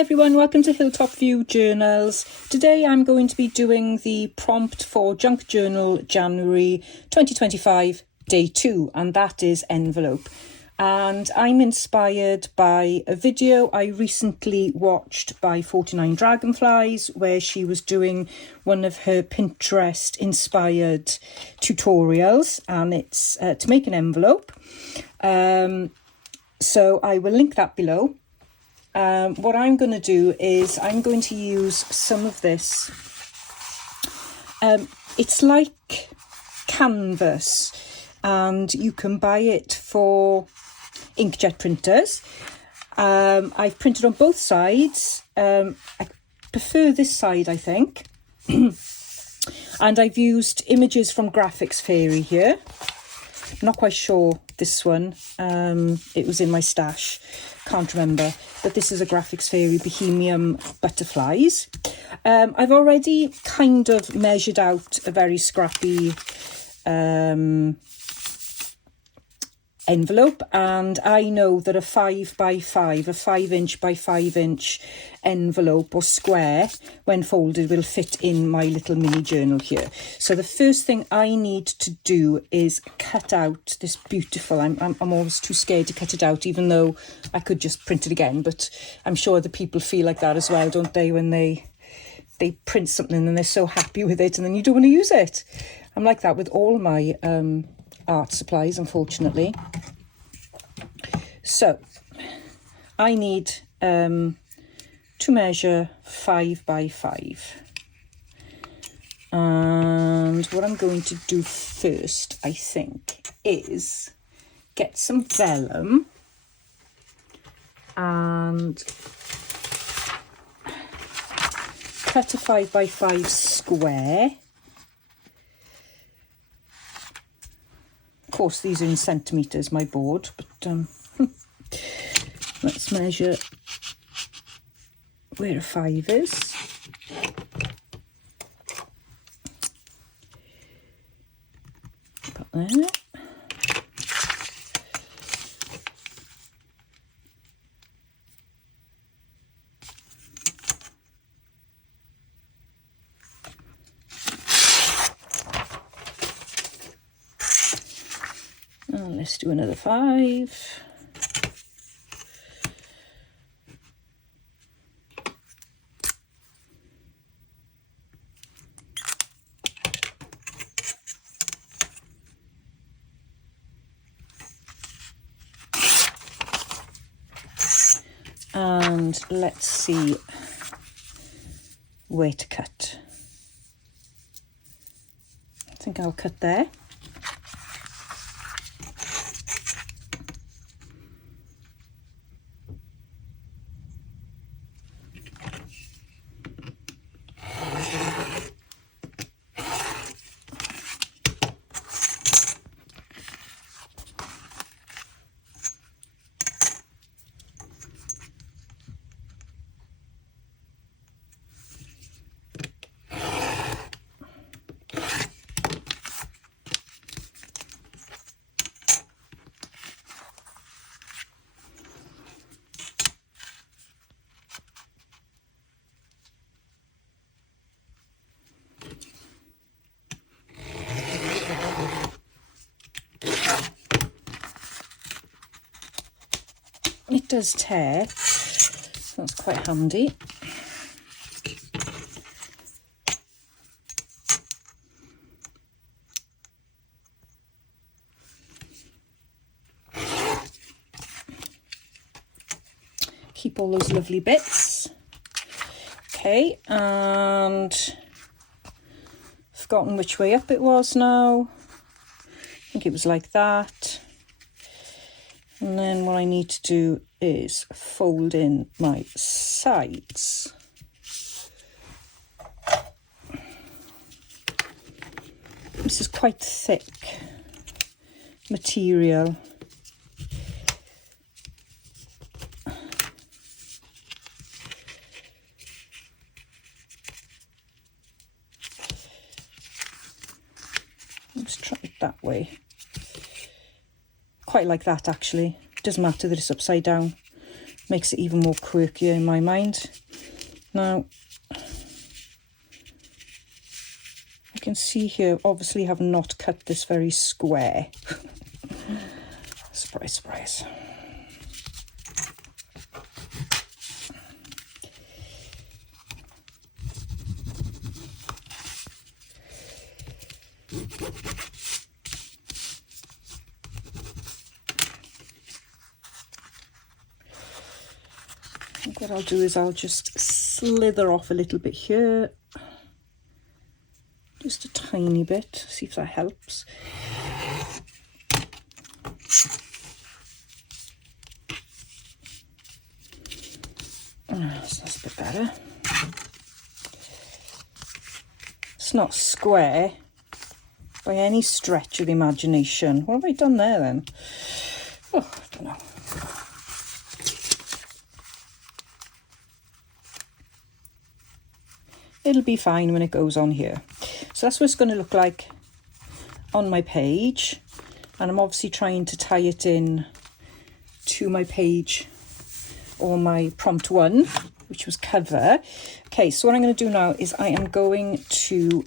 everyone, welcome to Hilltop View Journals. Today I'm going to be doing the prompt for Junk Journal January 2025 Day 2, and that is envelope. And I'm inspired by a video I recently watched by 49 Dragonflies, where she was doing one of her Pinterest inspired tutorials, and it's to make an envelope. So I will link that below. What I'm going to do is I'm going to use some of this. It's like canvas, and you can buy it for inkjet printers. I've printed on both sides. I prefer this side, I think. And I've used images from Graphics Fairy here. I'm not quite sure this one. It was in my stash. Can't remember. But this is a Graphics Fairy Bohemian Butterflies. I've already kind of measured out a very scrappy envelope, and I know that a 5 by 5, a 5" by 5" envelope or square, when folded, will fit in my little mini journal here. So the first thing I need to do is cut out this beautiful, I'm always too scared to cut it out, even though I could just print it again, but I'm sure other people feel like that as well, don't they, when they print something and they're so happy with it and then you don't want to use it. I'm like that with all my art supplies, unfortunately. So I need to measure 5 by 5, and what I'm going to do first, I think, is get some vellum and cut a 5 by 5 square. Of course, these are in centimetres, my board, but let's measure where a 5 is. Put there. And let's do another 5. And let's see where to cut. I think I'll cut there. It does tear, so that's quite handy. Keep all those lovely bits. Okay, and forgotten which way up it was now. I think it was like that. And then what I need to do is fold in my sides. This is quite thick material. Let's try it that way. Quite like that, actually. It doesn't matter that it's upside down. Makes it even more quirkier in my mind. Now, I can see here, obviously I have not cut this very square. Surprise, surprise. What I'll do is I'll just slither off a little bit here. Just a tiny bit, see if that helps. So that's a bit better. It's not square by any stretch of the imagination. What have I done there then? Oh, I don't know. It'll be fine when it goes on here. So that's what it's going to look like on my page. And I'm obviously trying to tie it in to my page or my prompt 1, which was cover. Okay, so what I'm going to do now is I am going to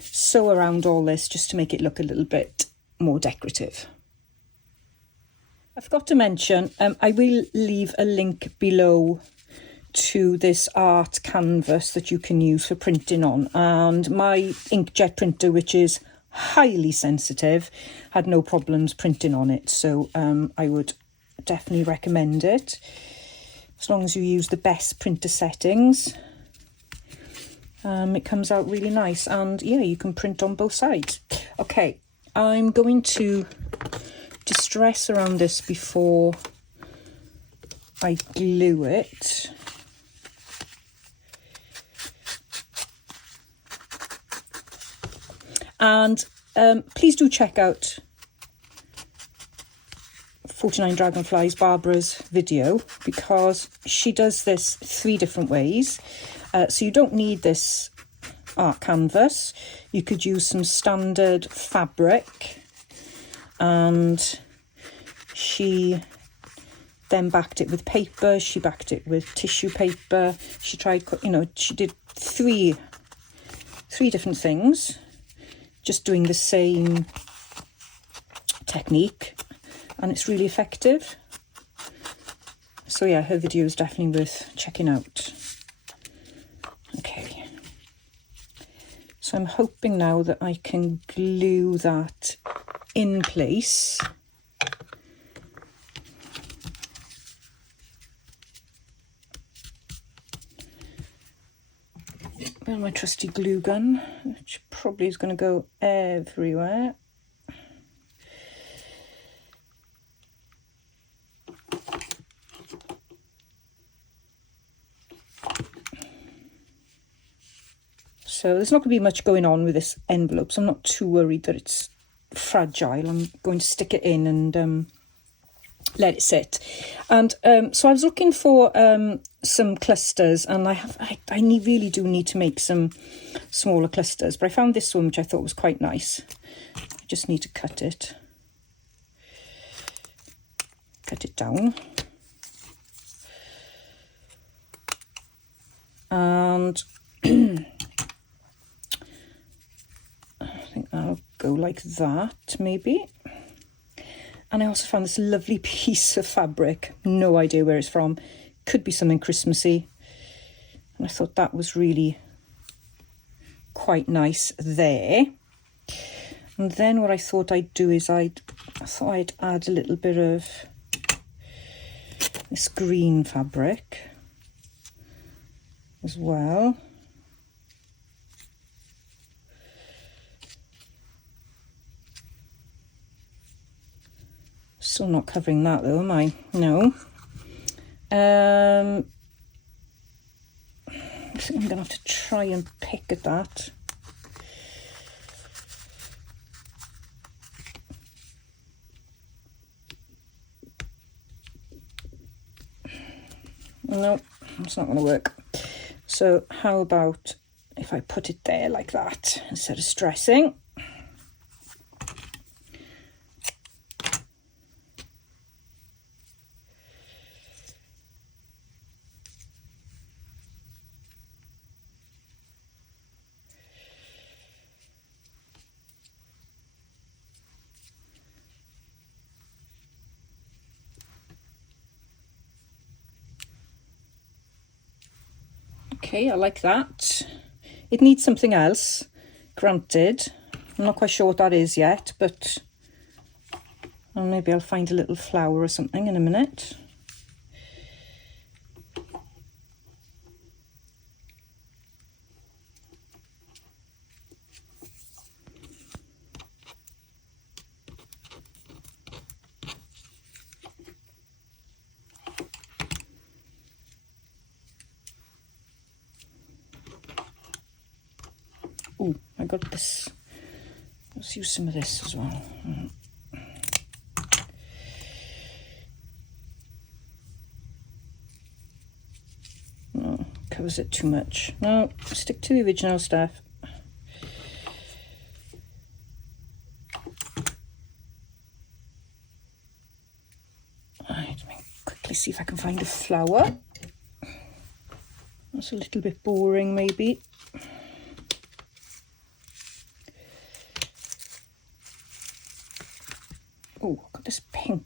sew around all this just to make it look a little bit more decorative. I forgot to mention, I will leave a link below to this art canvas that you can use for printing on, and my inkjet printer, which is highly sensitive, had no problems printing on it, so I would definitely recommend it, as long as you use the best printer settings. It comes out really nice, and yeah, you can print on both sides. Okay, I'm going to distress around this before I glue it. And please do check out 49 Dragonflies Barbara's video, because she does this 3 different ways. So you don't need this art canvas. You could use some standard fabric, and she then backed it with paper. She backed it with tissue paper. She tried, you know, she did three different things, just doing the same technique, and it's really effective. So yeah, her video is definitely worth checking out. Okay, so I'm hoping now that I can glue that in place. Where's my trusty glue gun, which probably is going to go everywhere. So there's not going to be much going on with this envelope, so I'm not too worried that it's fragile. I'm going to stick it in and let it sit. And so I was looking for some clusters, and I really do need to make some smaller clusters, but I found this one which I thought was quite nice. I just need to cut it down, and I think I'll go like that maybe. And I also found this lovely piece of fabric, no idea where it's from, could be something Christmassy, and I thought that was really quite nice there. And then what I thought I'd do is I thought I'd add a little bit of this green fabric as well. Still not covering that though, am I? No. I think I'm going to have to try and pick at that. No, it's not going to work. So how about if I put it there like that instead of stressing? Okay, I like that. It needs something else, granted. I'm not quite sure what that is yet, but maybe I'll find a little flower or something in a minute. Oh, I got this. Let's use some of this as well. No, covers it too much. No, stick to the original stuff. Right, let me quickly see if I can find a flower. That's a little bit boring, maybe. Oh, got this pink.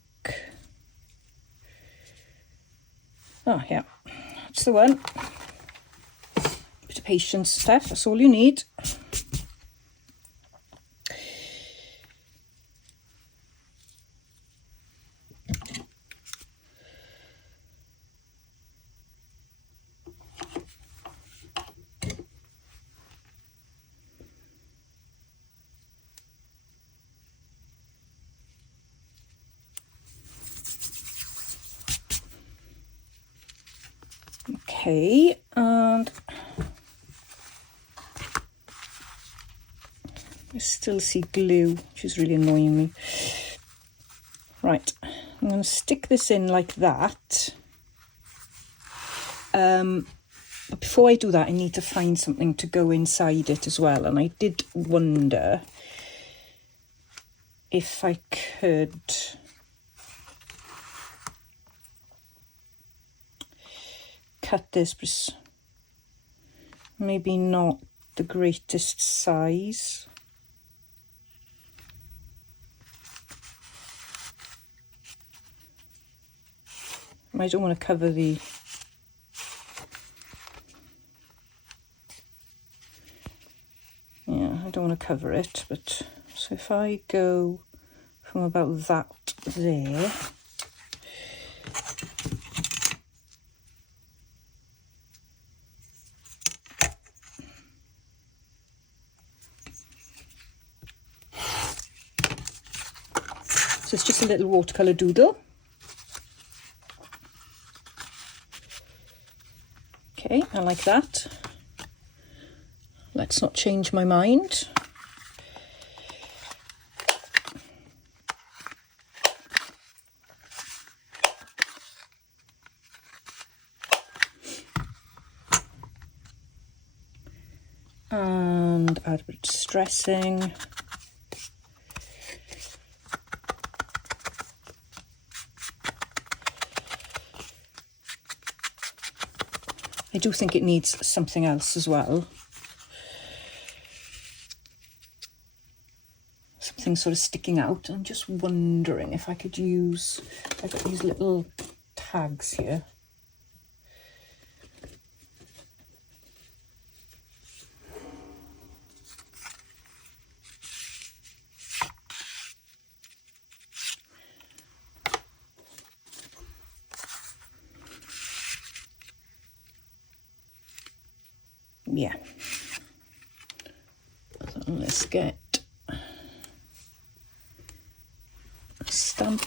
Oh, yeah, that's the one. Bit of patience, Steph, that's all you need. Okay, and I still see glue, which is really annoying me. Right, I'm going to stick this in like that. But before I do that, I need to find something to go inside it as well. And I did wonder if I could cut this, but maybe not the greatest size. I don't want to cover the I don't want to cover it, but so if I go from about that there, so it's just a little watercolour doodle. Okay, I like that. Let's not change my mind. And add a bit of distressing. I do think it needs something else as well. Something sort of sticking out. I'm just wondering if I could use, I've got these little tags here. Yeah. So let's get a stamp.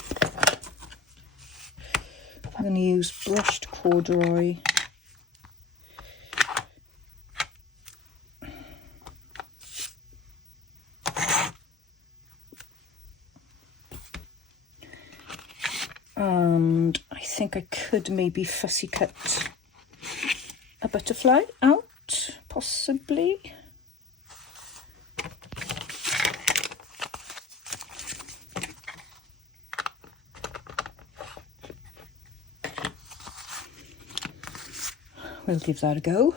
I'm going to use brushed corduroy. And I think I could maybe fussy cut a butterfly out, possibly. We'll give that a go.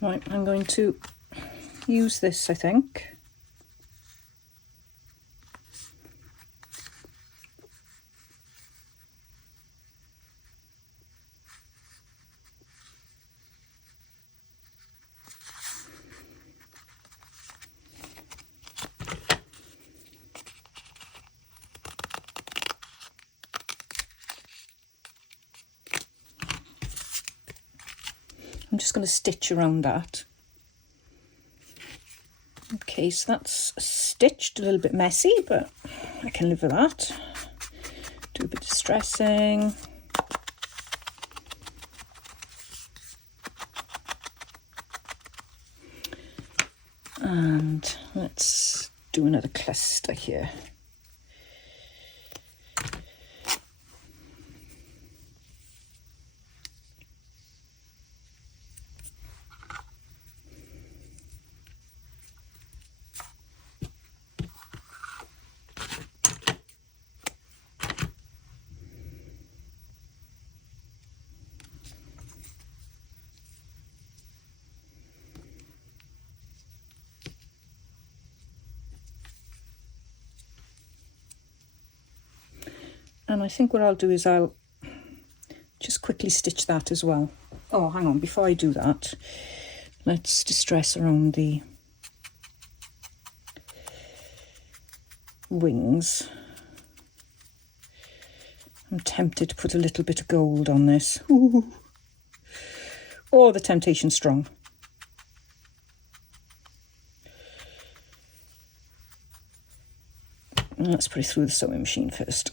Right, I'm going to use this, I think. I'm just going to stitch around that. Okay, so that's stitched, a little bit messy, but I can live with that. Do a bit of distressing. And let's do another cluster here. And I think what I'll do is I'll just quickly stitch that as well. Oh, hang on, before I do that, let's distress around the wings. I'm tempted to put a little bit of gold on this. Ooh. Oh, the temptation's strong. Let's put it through the sewing machine first.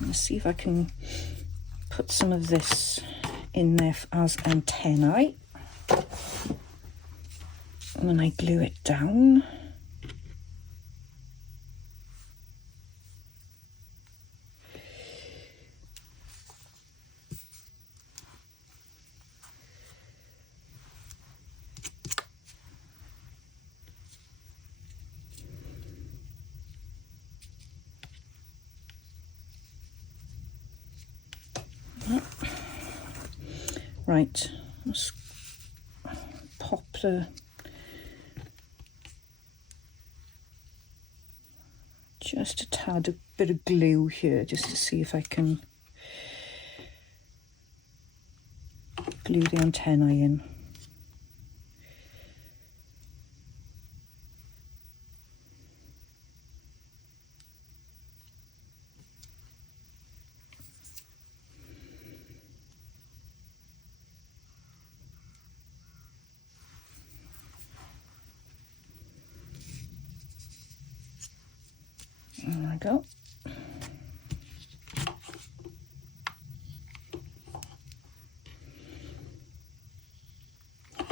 Let's see if I can put some of this in there as antennae. And then I glue it down. Right, let's pop just a tad, a bit of glue here, just to see if I can glue the antennae in. There we go.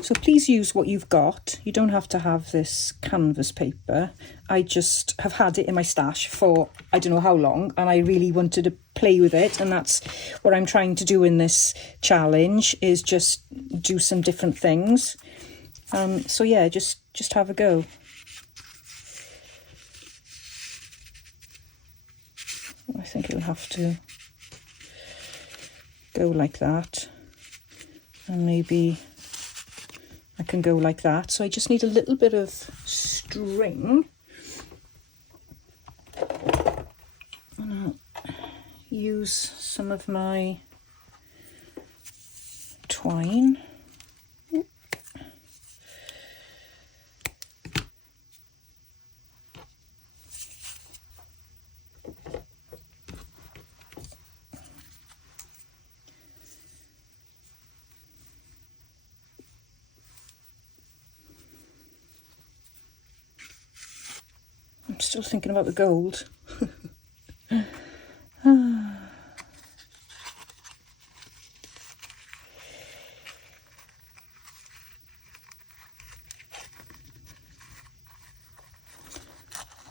So please use what you've got. You don't have to have this canvas paper. I just have had it in my stash for I don't know how long, and I really wanted to play with it, and that's what I'm trying to do in this challenge, is just do some different things. So yeah, just have a go. I think it'll have to go like that, and maybe I can go like that. So I just need a little bit of string, and I'll use some of my twine. I'm still thinking about the gold.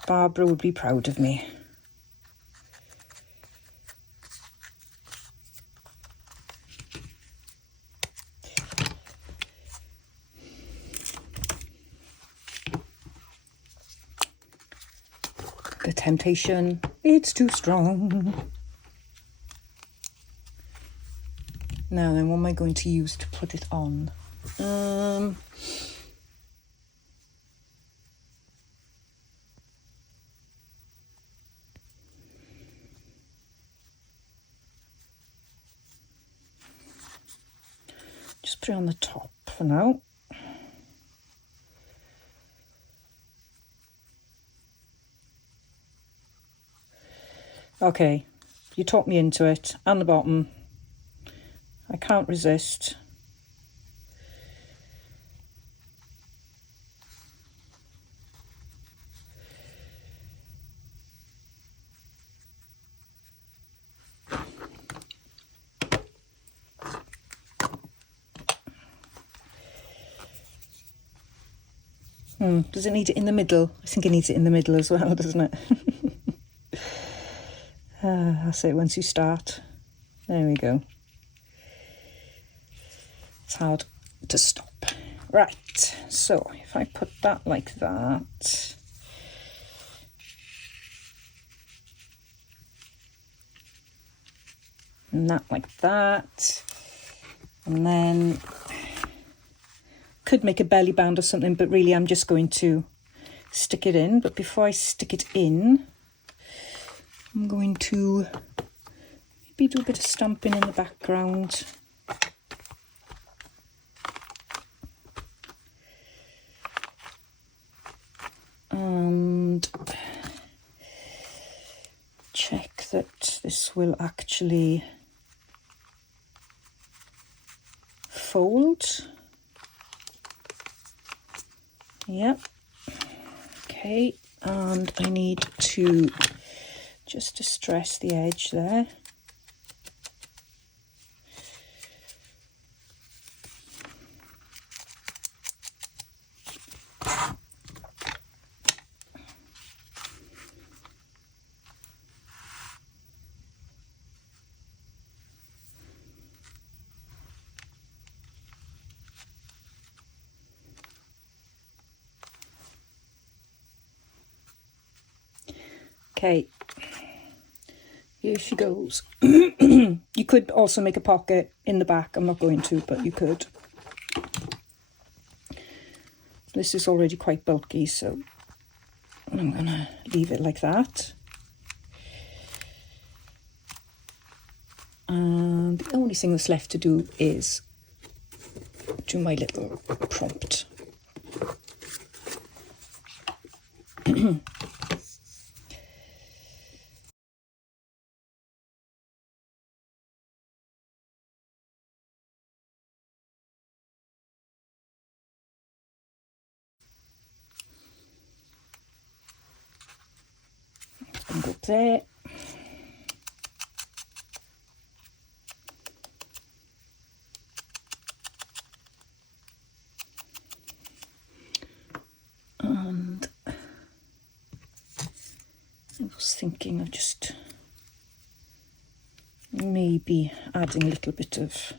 Barbara would be proud of me. The temptation, it's too strong. Now then, what am I going to use to put it on? Just put it on the top for now. Okay, you talked me into it, and the bottom. I can't resist. Does it need it in the middle? I think it needs it in the middle as well, doesn't it? That's it, once you start. There we go. It's hard to stop. Right, so if I put that like that. And that like that. And then could make a belly band or something, but really I'm just going to stick it in. But before I stick it in, I'm going to maybe do a bit of stamping in the background. And check that this will actually fold. Yep. Okay, and I need to just distress the edge there. Okay, here she goes. You could also make a pocket in the back. I'm not going to, but you could. This is already quite bulky, so I'm gonna leave it like that. And the only thing that's left to do is do my little prompt. And go up there. And I was thinking of just maybe adding a little bit of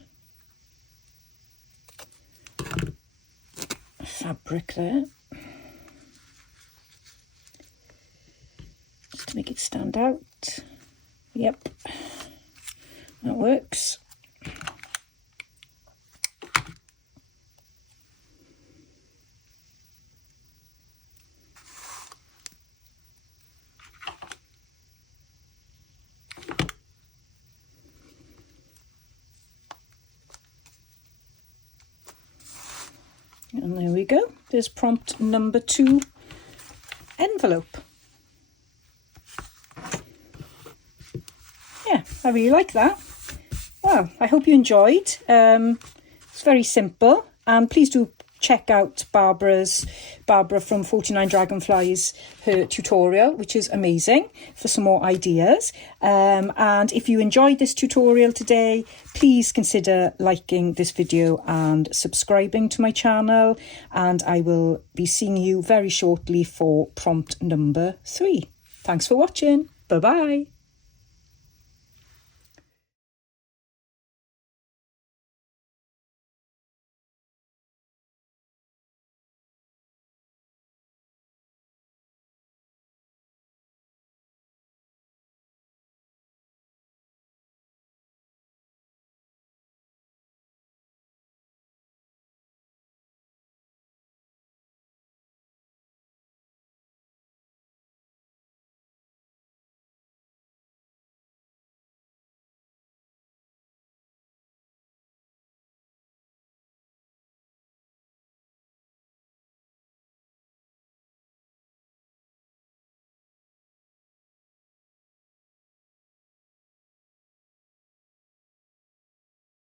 fabric there, just to make it stand out. Yep, that works. And there we go. There's prompt number 2 envelope. Yeah, I really like that. Well, I hope you enjoyed. It's very simple, and please do check out Barbara from 49 Dragonflies, her tutorial, which is amazing, for some more ideas. And if you enjoyed this tutorial today, please consider liking this video and subscribing to my channel, and I will be seeing you very shortly for prompt number 3. Thanks for watching. Bye bye.